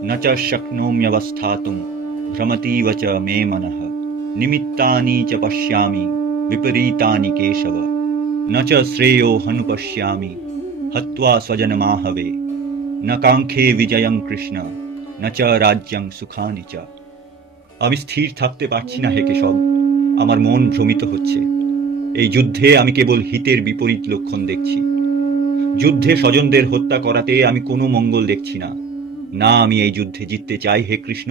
न च शक्नोम्यवस्थातुं भ्रमतीव च मे मनः निमित्तानि च पश्यामि विपरीतानि केशव न च श्रेयो हनुपश्यामि हत्वा स्वजनमाहवे न काङ्क्षे विजयं কৃষ্ণ न च রাজ্যং সুখানি চ। আমি স্থির থাকতে পারছি না হে কেশব, আমার মন ভ্রমিত হচ্ছে। এই যুদ্ধে আমি কেবল হিতের বিপরীত লক্ষণ দেখছি। যুদ্ধে স্বজনদের হত্যা করাতে আমি কোনো মঙ্গল দেখছি না। না আমি এই যুদ্ধে জিততে চাই হে কৃষ্ণ,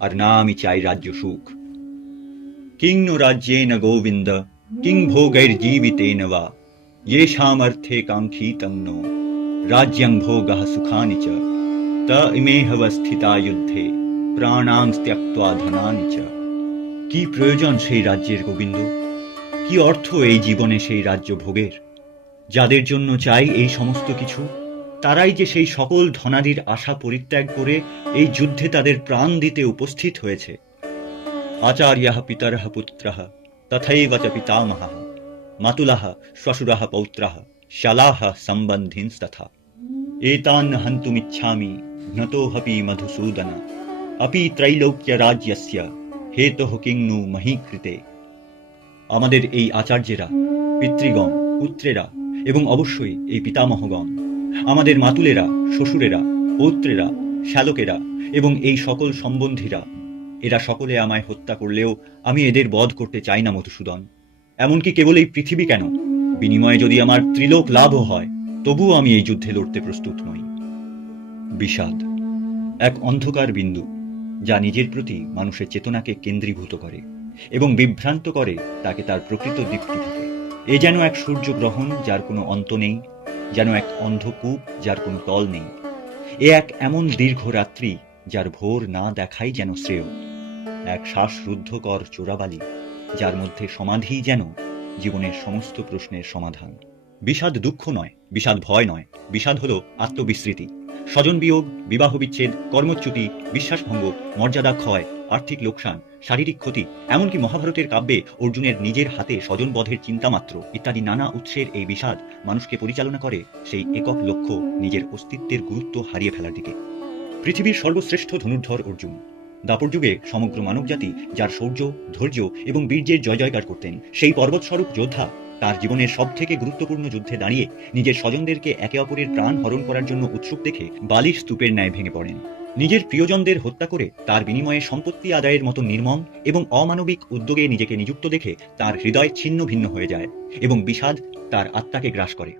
আর না আমি চাই রাজ্য সুখ। কিং নো রাজ্যেন গোবিন্দ কিং ভোগৈর্জীবিতেন বা येषामर्थे काङ्क्षितं नो राज्यं भोगः सुखानि च त इमेहव स्थिता युद्धे प्राणां त्यक्त्वा धनानि च। কি প্রয়োজন সেই রাজ্যের গোবিন্দ, কি অর্থ এই জীবনে সেই রাজ্য ভোগের? যাদের জন্য চাই এই সমস্ত কিছু, তারাই যে সেই সকল ধনাদির আশা পরিত্যাগ করে এই যুদ্ধে তাদের প্রাণ দিতে উপস্থিত হয়েছে। আচার্যঃ পিতরঃ পুত্রঃ তথৈব চ পিতামহঃ মাতুলঃ শ্বশুরঃ পৌত্রঃ শালাः সম্বন্ধিনস্তথা এতান হन्तुमिच्छामि ঘ্নতোऽপি মধুসূদন अपि त्रैलोक्य राज्यस्य हेतुः किं नु मही कृते। আমাদের এই আচার্যেরা, পিতৃগণ, পুত্রেরা এবং অবশ্যই এই পিতামহগণ, আমাদের মাতুলেরা, শ্বশুরেরা, পৌত্রেরা, শ্যালকেরা এবং এই সকল সম্বন্ধীরা, এরা সকলে আমায় হত্যা করলেও আমি এদের বধ করতে চাই না মধুসূদন। এমনকি কেবল এই পৃথিবী কেন, বিনিময়ে যদি আমার ত্রিলোক লাভও হয়, তবুও আমি এই যুদ্ধে লড়তে প্রস্তুত নই। বিষাদ এক অন্ধকার বিন্দু, যা নিজের প্রতি মানুষের চেতনাকে কেন্দ্রীভূত করে এবং বিভ্রান্ত করে তাকে তার প্রকৃত দীপ্তি থেকে। এ যেন এক সূর্যগ্রহণ যার কোনো অন্ত নেই, যেন এক অন্ধকূপ যার কোনো তল নেই। এ এক এমন দীর্ঘ রাত্রি যার ভোর না দেখাই যেন শ্রেয়, এক শ্বাসরুদ্ধকর চোরাবালি যার মধ্যে সমাধি যেন জীবনের সমস্ত প্রশ্নের সমাধান। বিষাদ দুঃখ নয়, বিষাদ ভয় নয়, বিষাদ হলো আত্মবিস্মৃতি। স্বজন বিয়োগ, বিবাহ বিচ্ছেদ, কর্মচ্যুতি, বিশ্বাসভঙ্গ, মর্যাদা ক্ষয়, আর্থিক লোকসান, শারীরিক ক্ষতি, এমনকি মহাভারতের কাব্যে অর্জুনের নিজের হাতে স্বজন বধের চিন্তামাত্র ইত্যাদি নানা উৎসের এই বিষাদ মানুষকে পরিচালনা করে সেই একক লক্ষ্য, নিজের অস্তিত্বের গুরুত্ব হারিয়ে ফেলার দিকে। পৃথিবীর সর্বশ্রেষ্ঠ ধনুর্ধর অর্জুন, দাপর যুগে সমগ্র মানবজাতি যার শৌর্য, ধৈর্য এবং বীর্যের জয় জয়কার করতেন, সেই পর্বতস্বরূপ যোদ্ধা তার জীবনের সব থেকে গুরুত্বপূর্ণ যুদ্ধে দাঁড়িয়ে নিজের স্বজনদেরকে একে অপরের প্রাণ হরণ করার জন্য উৎসুক দেখে বালির স্তূপের ন্যায় ভেঙে পড়েন। নিজের প্রিয়জনদের হত্যা করে তার বিনিময়ে সম্পত্তি আদায়ের মতো নির্মম এবং অমানবিক উদ্যোগে নিজেকে নিযুক্ত দেখে তার হৃদয় ছিন্ন ভিন্ন হয়ে যায় এবং বিষাদ তার আত্মাকে গ্রাস করে।